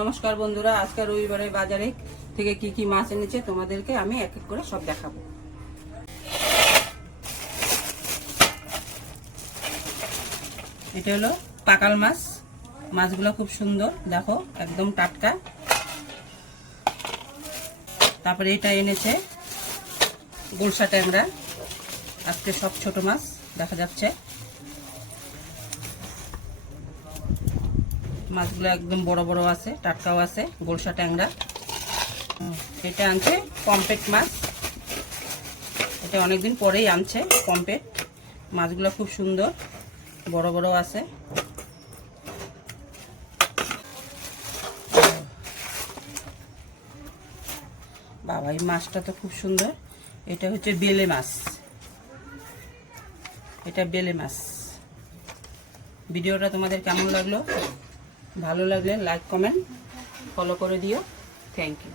নমস্কার বন্ধুরা, আজকে রবিবারে বাজারে থেকে কি কি মাছ এনেছে তোমাদেরকে আমি এক এক করে সব দেখাবো। এটা হলো পাকাল মাছ। মাছগুলো খুব সুন্দর, দেখো একদম টাটকা। তারপরে এটা এনেছে গোলসা ট্যাংরা। আজকে সব ছোট মাছ দেখা যাচ্ছে। মাছগুলো একদম বড় বড় আছে, টাটকাও আছে, গোলসা ট্যাংরা। এটা আনছে পমফ্রেট মাছ। এটা অনেকদিন পরেই আনছে পমফ্রেট মাছগুলো, খুব সুন্দর বড় বড় আছে। বাবা, এই মাছটা তো খুব সুন্দর। এটা হচ্ছে বেলে মাছ। এটা বেলে মাছ। ভিডিওটা তোমাদের কেমন লাগলো? ভালো লাগলে লাইক কমেন্ট ফলো করে দিও। Thank you.